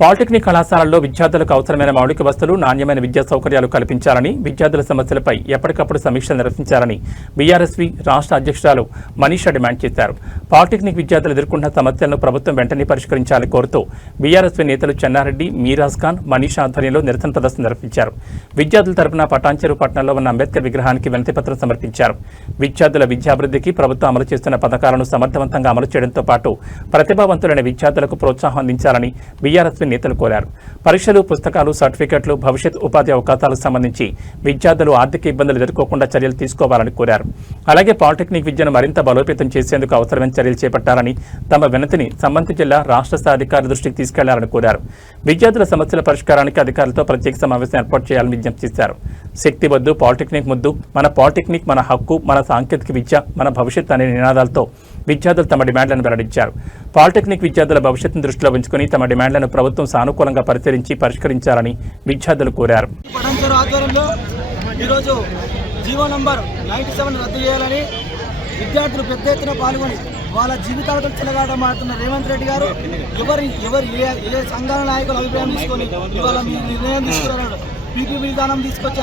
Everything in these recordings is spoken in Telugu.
పాలిటెక్నిక్ కళాశాలల్లో విద్యార్థులకు అవసరమైన మౌలిక వసతులు, నాణ్యమైన విద్యా సౌకర్యాలు కల్పించాలని, విద్యార్థుల సమస్యలపై ఎప్పటికప్పుడు సమీక్ష నిర్వహించాలని బీఆర్ఎస్వి రాష్ట్ర అధ్యక్షురాలు మనీషా డిమాండ్ చేశారు. పాలిటెక్నిక్ విద్యార్థులు ఎదుర్కొంటున్న సమస్యలను ప్రభుత్వం వెంటనే పరిష్కరించాలని కోరుతూ బీఆర్ఎస్వి నేతలు చెన్నారెడ్డి, మీరాజ్ ఖాన్, మనీషా ఆధ్వర్యంలో నిరసన ప్రదర్శన నిర్వహించారు. విద్యార్థుల తరపున పటాన్చెరు పట్టణంలో ఉన్న అంబేద్కర్ విగ్రహానికి వినతిపత్రం సమర్పించారు. విద్యార్థుల విద్యాభివృద్ధికి ప్రభుత్వం అమలు చేస్తున్న పథకాలను సమర్థవంతంగా అమలు చేయడంతో పాటు ప్రతిభావంతులైన విద్యార్థులకు ప్రోత్సాహం అందించాలని బీఆర్ఎస్వి నేతలు కోరారు. పరీక్షలు, పుస్తకాలు, సర్టిఫికెట్లు, భవిష్యత్ ఉపాధి అవకాశాలకు సంబంధించి విద్యార్థులు ఆర్థిక ఇబ్బందులు ఎదుర్కోకుండా చర్యలు తీసుకోవాలని కోరారు. అలాగే పాలిటెక్నిక్ విద్యను మరింత బలోపేతం చేసేందుకు అవసరమైన చర్యలు చేపట్టాలని, తమ వినతిని సంబంధిత జిల్లా, రాష్ట్ర స్థాయి అధికారుల దృష్టికి తీసుకెళ్లాలని కోరారు. విద్యార్థుల సమస్యల పరిష్కారానికి అధికారులతో ప్రత్యేక సమావేశం ఏర్పాటు చేయాలని విజ్ఞప్తి చేశారు. శక్తి వద్దు, పాలిటెక్నిక్ ముద్దు, మన పాలిటెక్నిక్ మన హక్కు, మన సాంకేతిక విద్య మన భవిష్యత్ అనే నినాదాలతో విద్యార్థులు తమ డిమాండ్లను వెల్లడించారు. పాలిటెక్నిక్ విద్యార్థుల భవిష్యత్తును దృష్టిలో ఉంచుకుని తమ డిమాండ్లను ప్రభుత్వం సానుకూలంగా పరిశీలించి పరిష్కరించాలని విద్యార్థులు కోరారు. ఈరోజు జీవో నంబర్ 97 రద్దు చేయాలని విద్యార్థులు పెద్ద ఎత్తున పాల్గొని వాళ్ళ జీవితాలతో చెలగాటమాడుతున్న రేవంత్ రెడ్డి గారు ఏ సంఘాల నాయకుల అభిప్రాయం తీసుకొని ఇవాళ మీ నిర్ణయం తీసుకున్నారు. పీపీ విధానం తీసుకొచ్చి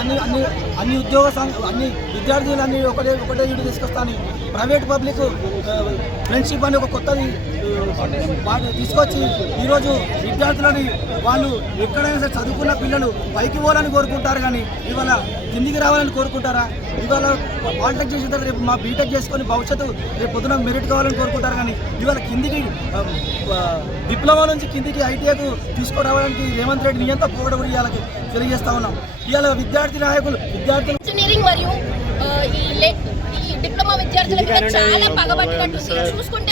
అన్ని ఉద్యోగ అన్ని విద్యార్థులన్నీ ఒకటే ఇటు తీసుకొస్తాను. ప్రైవేట్ పబ్లిక్ ఫ్రెండ్షిప్ అని ఒక కొత్తది తీసుకొచ్చి ఈరోజు విద్యార్థులని వాళ్ళు ఎక్కడైనా సరే చదువుకున్న పిల్లలు పైకి పోవాలని కోరుకుంటారు, కానీ ఇవాళ కిందికి రావాలని కోరుకుంటారా? ఇవాళ పాలిటెక్ చేసిన తర్వాత రేపు మా బీటెక్ చేసుకొని భవిష్యత్తు రేపు పొద్దున మెరిట్ కావాలని కోరుకుంటారు, కానీ ఇవాళ కిందికి డిప్లొమా నుంచి కిందికి ఐటీఐకు తీసుకురావడానికి రేవంత్ రెడ్డి నియంతో పోవడం ఇవాళకి తెలియజేస్తా ఉన్నాం. ఇవాళ విద్యార్థి నాయకులు ఇంజనీరింగ్ మరియు డిప్లొమా విద్యార్థుల మీద చాలా పగబట్టినట్టు చూసుకుంటే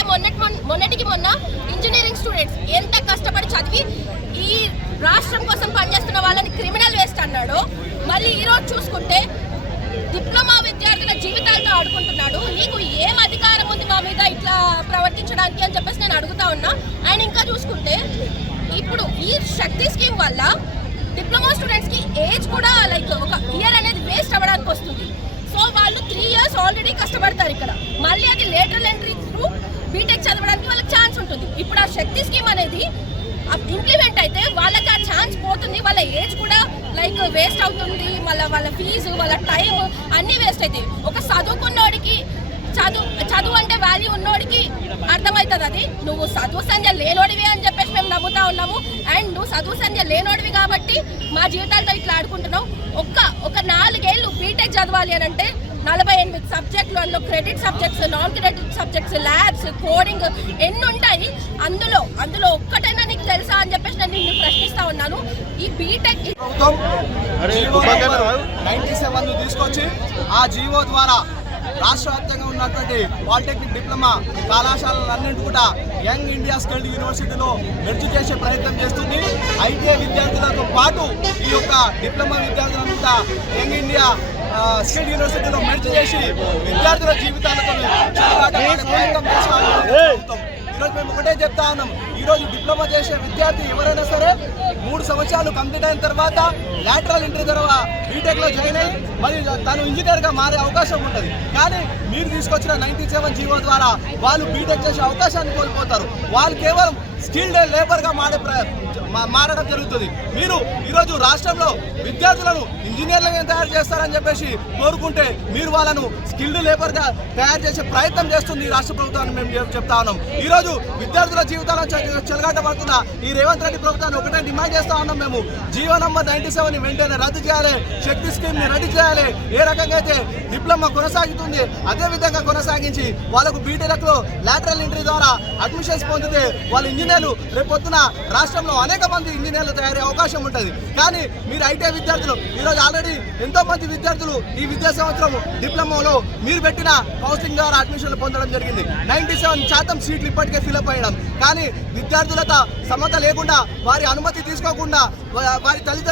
మొన్నటికి మొన్న ఇంజనీరింగ్ స్టూడెంట్స్ ఎంత కష్టపడి చదివి ఈ రాష్ట్రం కోసం పనిచేస్తున్న వాళ్ళని క్రిమినల్ వేస్ట్ అన్నాడు. మళ్ళీ ఈరోజు చూసుకుంటే డిప్లొమా విద్యార్థుల జీవితాలతో ఆడుకుంటున్నాడు. నీకు ఏం అధికారం ఉంది మా మీద ఇట్లా ప్రవర్తించడానికి అని చెప్పేసి నేను అడుగుతా ఉన్నా. అండ్ ఇంకా చూసుకుంటే ఇప్పుడు ఈ శక్తి స్కీమ్ వల్ల డిప్లొమా స్టూడెంట్స్కి ఏజ్ కూడా లైక్ ఒక ఇయర్ అనేది వేస్ట్ అవ్వడానికి వస్తుంది. సో వాళ్ళు 3 years ఆల్రెడీ కష్టపడతారు ఇక్కడ, మళ్ళీ అది లేటరల్ ఎంట్రీ త్రూ బీటెక్ చదవడానికి వాళ్ళకి ఛాన్స్ ఉంటుంది. ఇప్పుడు ఆ శక్తి స్కీమ్ అనేది ఇంప్లిమెంట్ అయితే వాళ్ళకి ఆ ఛాన్స్ పోతుంది, వాళ్ళ ఏజ్ కూడా లైక్ వేస్ట్ అవుతుంది, మళ్ళీ వాళ్ళ ఫీజు, వాళ్ళ టైం అన్నీ వేస్ట్ అవుతాయి. ఒక చదువుకున్నోడికి చదువు అంటే వాల్యూ ఉన్నోడికి అర్థమవుతుంది. అది నువ్వు చదువు సంధ్య లేనోడివి అని చెప్పేసి మేము నమ్ముతా ఉన్నాము. అండ్ నువ్వు చదువు సంధ్య లేనోడివి కాబట్టి మా జీవితాలతో ఇట్లా ఆడుకుంటున్నావు. ఒక 4 ఏళ్ళు బీటెక్ చదవాలి అని అంటే 48 సబ్జెక్టులు, అందులో credit subjects, non credit subjects, labs, coding ఎన్ని ఉంటాయి. అందులో ఒక్కటైనా నీకు తెలుసా అని చెప్పేసి నేను నిన్ను ప్రశ్నిస్తా ఉన్నాను. ఈ బీటెక్ 97 తీసుకొచ్చి ఆ జీవో ద్వారా రాష్ట్ర వ్యాప్తంగా ఉన్నటువంటి పాలిటెక్నిక్, డిప్లొమా కళాశాలలన్నింటి కూడా యంగ్ ఇండియా స్కిల్డ్ యూనివర్సిటీలో మెర్జ్ చేసే ప్రయత్నం చేస్తుంది. ఐటీఐ విద్యార్థులతో పాటు ఈ యొక్క డిప్లొమా విద్యార్థులను కూడా యంగ్ ఇండియా స్కిల్డ్ యూనివర్సిటీలో మెర్జ్ చేసి విద్యార్థుల జీవితాలతో ప్రయత్నం చేస్తాం. ఈరోజు మేము ఒకటే చెప్తా ఉన్నాం, ఈరోజు డిప్లొమా చేసే విద్యార్థి ఎవరైనా సరే 3 సంవత్సరాలు కంప్లీట్ అయిన తర్వాత లాటరల్ ఎంట్రీ ద్వారా బీటెక్లో జాయిన్ అయ్యి మరి తను ఇంజనీర్గా మారే అవకాశం ఉంటుంది. కానీ మీరు తీసుకొచ్చిన 97 జీవో ద్వారా వాళ్ళు బీటెక్ చేసే అవకాశాన్ని కోల్పోతారు. వాళ్ళు కేవలం స్కిల్డ్ లేబర్గా మారడం జరుగుతుంది. మీరు ఈరోజు రాష్ట్రంలో విద్యార్థులను ఇంజనీర్లుగా తయారు చేస్తారని చెప్పేసి కోరుకుంటే మీరు వాళ్ళను స్కిల్డ్ లేబర్గా తయారు చేసే ప్రయత్నం చేస్తుంది రాష్ట్ర ప్రభుత్వాన్ని మేము చెప్తా ఉన్నాం. ఈరోజు విద్యార్థుల జీవితాలను చెలగాటపడుతున్న ఈ రేవంత్ రెడ్డి ప్రభుత్వాన్ని ఒకటే డిమాండ్ చేస్తా ఉన్నాం. మేము జీవో నంబర్ 97 వెంటనే రద్దు చేయాలి, శక్తి స్కీమ్ని రద్దు చేయాలి. ఏ రకంగా అయితే డిప్లొమా కొనసాగుతుంది అదే విధంగా కొనసాగించి వాళ్ళకు బీటెక్లో లాటరల్ ఎంట్రీ ద్వారా అడ్మిషన్స్ పొందితే వాళ్ళ ఇంజనీర్లు రేపొద్దున రాష్ట్రంలో అనేక మంది ఇంజనీర్లు తయారయ్యే అవకాశం ఉంటుంది. కానీ మీరు ఐటీఐ విద్యార్థులు ఈరోజు ఆల్రెడీ ఎంతో మంది విద్యార్థులు ఈ విద్యా సంవత్సరం డిప్లొమాలో మీరు పెట్టిన కౌన్సిలింగ్ ద్వారా అడ్మిషన్లు పొందడం జరిగింది. 97% సీట్లు ఇప్పటికే ఫిలప్ అయ్యడం. కానీ విద్యార్థులతో సమత లేకుండా, వారి అనుమతి తీసుకోకుండా, వారి తల్లిదండ్రులు